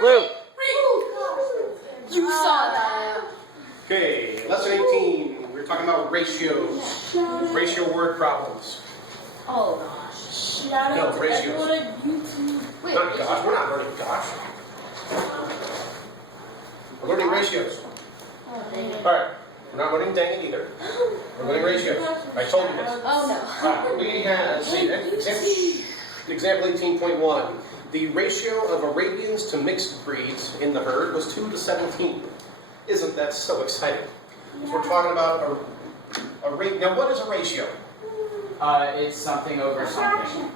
Blue. You saw that. Okay, lesson 18. We're talking about ratios. Ratio word problems. Oh gosh. Shout out No, to ratios. everyone on YouTube. Wait, Not gosh, we're not learning gosh. We're learning ratios. Alright, we're not learning dang it either. We're learning ratios. I told you this. Oh Alright, we have, see, example 18.1. The ratio of Arabians to mixed breeds in the herd was 2 to 17. Isn't that so exciting? Because we're talking about a rate. Now, what is a ratio? It's something over something.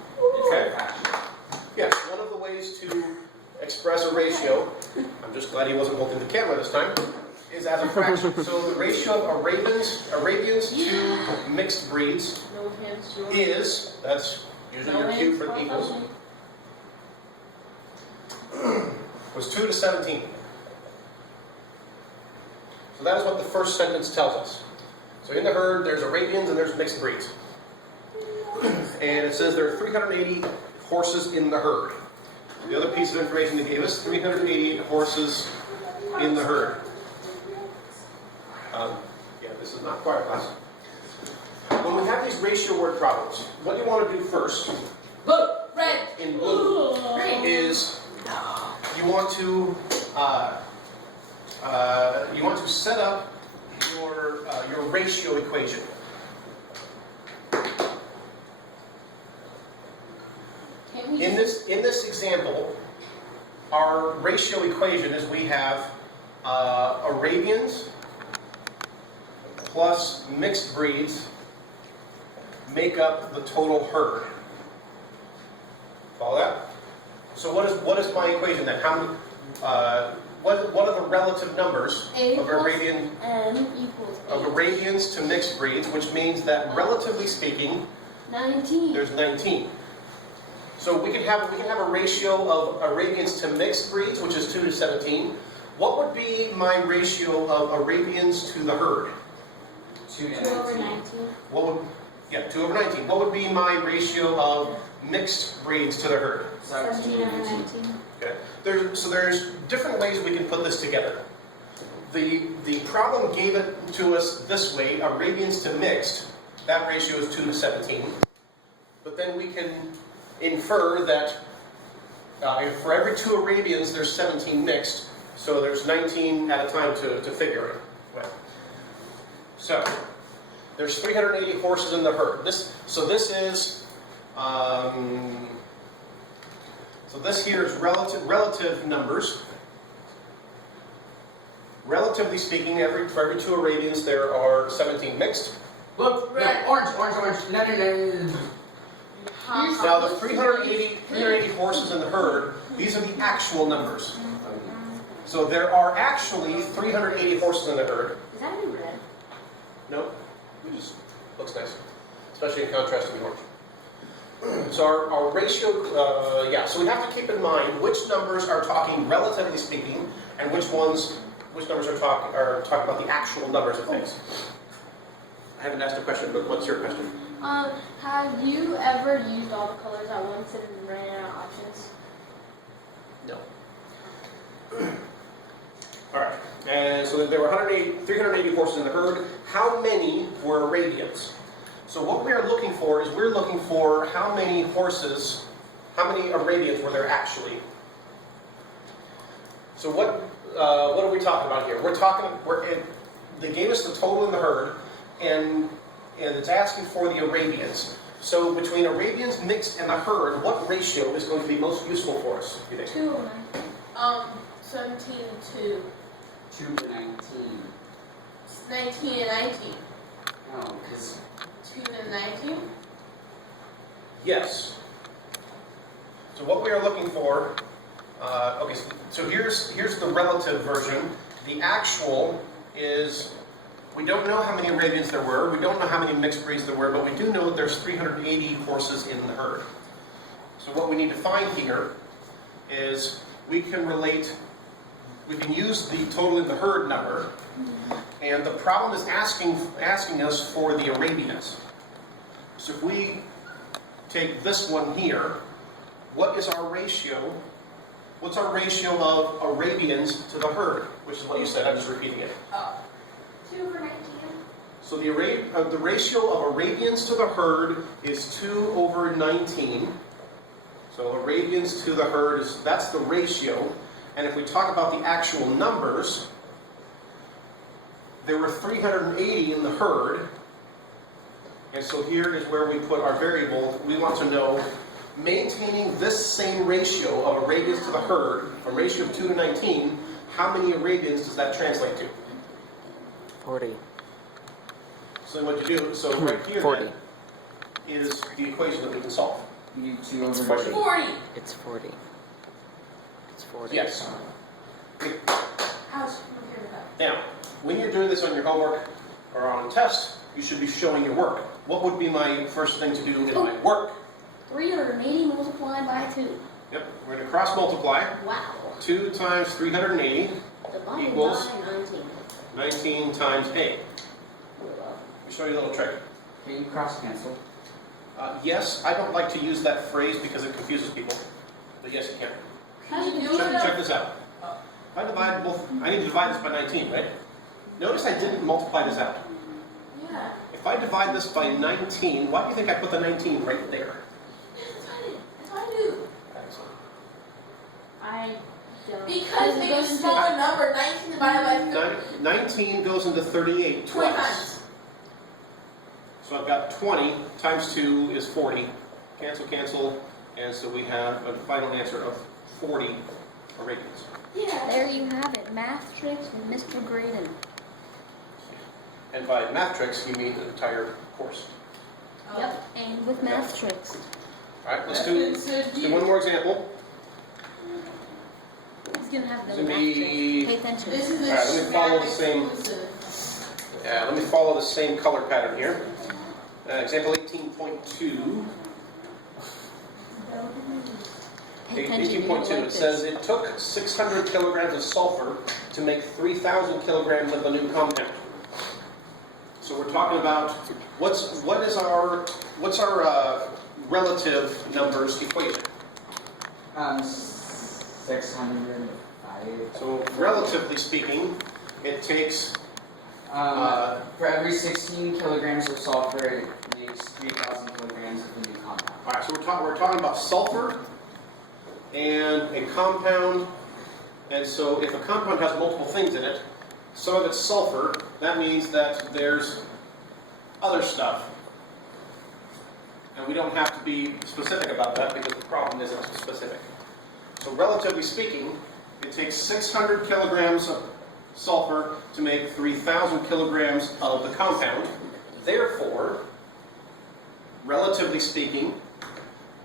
Okay. Yes, one of the ways to express a ratio, I'm just glad he wasn't holding the camera this time, is as a fraction. So the ratio of Arabians to mixed breeds no hands, George. is, that's usually your cue for the equals, was 2 to 17. So that is what the first sentence tells us. So in the herd, there's Arabians and there's mixed breeds. And it says there are 380 horses in the herd. The other piece of information they gave us, 388 horses in the herd. Yeah, this is not choir class. When we have these ratio word problems, what you want to do first, Blue, red, in blue, green. is you want to set up your ratio equation. Can we In this example, our ratio equation is we have Arabians plus mixed breeds make up the total herd. Follow that? So what is my equation then? What are the relative numbers A of plus Arabian M equals of 8. Arabians to mixed breeds, which means that relatively speaking, 19. there's 19. So we can have a ratio of Arabians to mixed breeds, which is 2 to 17. What would be my ratio of Arabians to the herd? 2 to 2 over 19. 19. 2 over 19. What would be my ratio of mixed breeds to the herd? 17 over 19. Okay. There's different ways we can put this together. The problem gave it to us this way, Arabians to mixed. That ratio is 2 to 17. But then we can infer that for every 2 Arabians, there's 17 mixed. So there's 19 at a time to figure it with. So there's 380 horses in the herd. This here is relative numbers. Relatively speaking, for every 2 Arabians, there are 17 mixed. Look, Red. no, orange. No. Now the 380 horses in the herd, these are the actual numbers. So there are actually 380 horses in the herd. Is that any red? No, it just looks nice, especially in contrast to the orange. So our ratio, so we have to keep in mind which numbers are talking relatively speaking, and which numbers are talking about the actual numbers of things. I haven't asked a question, but what's your question? Have you ever used all the colors at once and ran out of options? No. All right, and so there were 380 horses in the herd. How many were Arabians? So what we are looking for is how many horses, how many Arabians were there actually? So what are we talking about here? They gave us the total in the herd, and it's asking for the Arabians. So between Arabians mixed and the herd, what ratio is going to be most useful for us, you think? 2 over 19. 17 to 2 to 19. 19 and 19. No, because 2 to 19? Yes. So what we are looking for, so here's the relative version. The actual is, we don't know how many Arabians there were, we don't know how many mixed breeds there were, but we do know that there's 380 horses in the herd. So what we need to find here is we can use the total in the herd number, and the problem is asking us for the Arabians. So if we take this one here, what is our ratio What's our ratio of Arabians to the herd? Which is what you said, I'm just repeating it. 2/19. So the ratio of Arabians to the herd is 2/19. So Arabians to the herd, that's the ratio. And if we talk about the actual numbers, there were 380 in the herd. And so here is where we put our variable. We want to know, maintaining this same ratio of Arabians to the herd, a ratio of 2/19, how many Arabians does that translate to? 40. So what you do, so right here 40. then, is the equation that we can solve. You 2 over 40. 40. It's 40. It's 40. Yes. How's okay with that? Now, when you're doing this on your homework or on a test, you should be showing your work. What would be my first thing to do in my work? 380 multiplied by 2. Yep, we're going to cross multiply. Wow. 2 times 380, Divided Equals? by 19. 19 times A. Well, Let me show you a little trick. Can you cross cancel? Yes, I don't like to use that phrase because it confuses people. But yes, you can. How'd you do Check this out. If I divide both, I need to divide this by 19, right? Notice I didn't multiply this out. Yeah. If I divide this by 19, why do you think I put the 19 right there? That's what I do. I don't. Because make a smaller number, 19 divided by 19 goes into 38 20 twice. times. So I've got 20 times 2 is 40. Cancel, cancel. And so we have a final answer of 40 Arabians. Yeah. There you have it. Math tricks with Mr. Graydon. And by math tricks, you mean the entire course. Yep. And with math tricks. All right, let's do one more example. He's gonna have the It's gonna math be- tricks. Pay attention. This is All right, let me follow the same. exclusive. Let me follow the same color pattern here. Example 18.2. Pay attention. You're 18.2. gonna like It this. says it took 600 kilograms of sulfur to make 3,000 kilograms of the new compound. So we're talking about what's our relative numbers equation. 605. So relatively speaking, it takes For every 16 kilograms of sulfur, it makes 3,000 kilograms of the new compound. all right. So we're talking about sulfur and a compound, and so if a compound has multiple things in it, some of it's sulfur. That means that there's other stuff, and we don't have to be specific about that because the problem isn't specific. So relatively speaking, it takes 600 kilograms of sulfur to make 3,000 kilograms of the compound. Therefore, relatively speaking,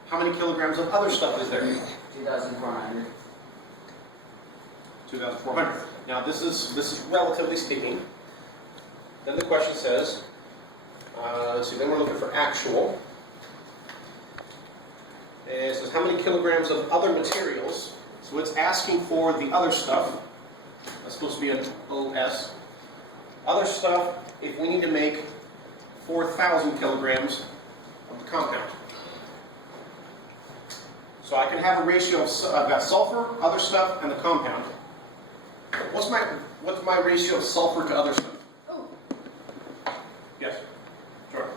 how many kilograms of other stuff is there? 2,400. 2,400. Now this is relatively speaking. Then the question says, let's see, then we're looking for actual. And it says how many kilograms of other materials. So it's asking for the other stuff. That's supposed to be an OS. Other stuff, if we need to make 4,000 kilograms of the compound. So I can have a ratio of, I've got sulfur, other stuff, and the compound. What's my ratio of sulfur to other stuff? Oh. Yes. Sure.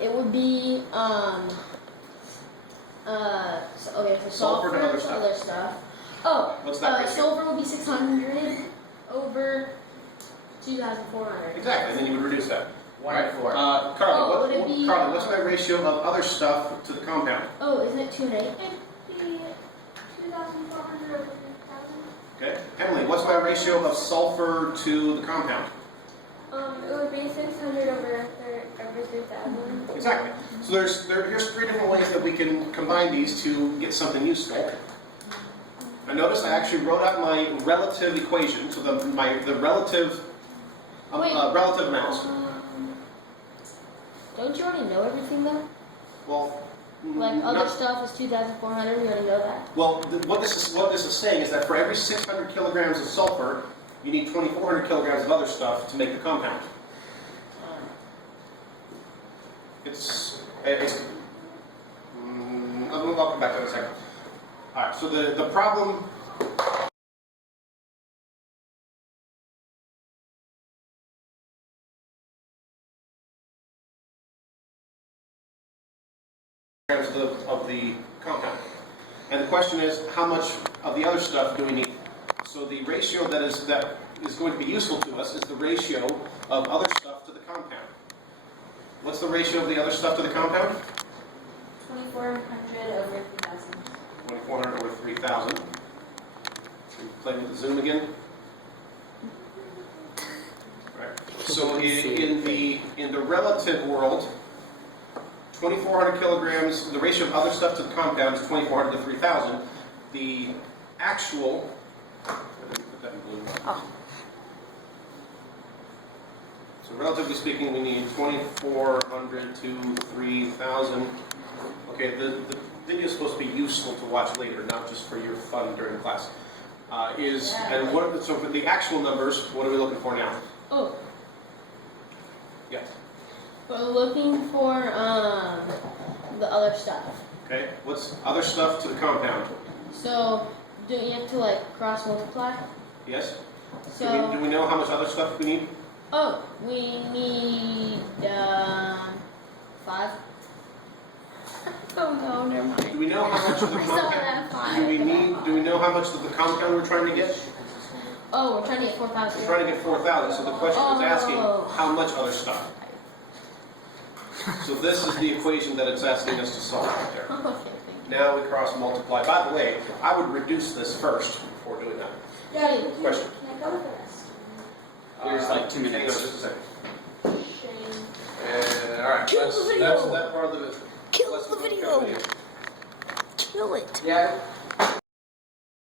It would be okay, so Sulfur to other to stuff. other stuff. Oh, What's that ratio? silver would be 600 over 2,400. Exactly, and then you would reduce that. 1 to 4. Oh, would it be, Carly, what's my ratio of other stuff to the compound? Oh, isn't it 2 and 8? It'd be 2,400 over 3,000. Okay. Emily, what's my ratio of sulfur to the compound? It would be 600 over 3,000. Exactly. So here's 3 different ways that we can combine these to get something useful. And notice I actually wrote out my relative equation, so the relative relative amounts. Don't you already know everything though? Well, Like other not- stuff is 2,400. You already know that. Well, what this is saying is that for every 600 kilograms of sulfur, you need 2,400 kilograms of other stuff to make the compound. I'll come back to that in a second. All right, so the problem of the compound. And the question is, how much of the other stuff do we need? So the ratio that is going to be useful to us is the ratio of other stuff to the compound. What's the ratio of the other stuff to the compound? 2,400 over 3,000. 2,400 over 3,000. Play with the zoom again. Right. So in the relative world, 2,400 kilograms, the ratio of other stuff to the compound is 2,400 to 3,000. The actual, let me put that in blue. Oh. So relatively speaking, we need 2,400 to 3,000. Okay, the video is supposed to be useful to watch later, not just for your fun during class. So for the actual numbers, what are we looking for now? Oh, Yes. we're looking for the other stuff. Okay, what's other stuff to the compound? So, do you have to like cross multiply? Yes? So, Do we know how much other stuff we need? oh, we need 5. Oh no, never mind. Do we know how much of the I saw compound? that 5. Do we know how much of the compound we're trying to get? Oh, we're trying to get 4,000. We're trying to get 4,000. So the question is asking how much other stuff. So this is the equation that it's asking us to solve right there. Okay, Now we cross multiply. By the way, I would reduce this first before doing that. Yeah, Question. Can I go first? Here's like 2 Hang on minutes. just a second. Shane. And all right, that's that part of the. Kill let's the look at video. Kill it. Yeah,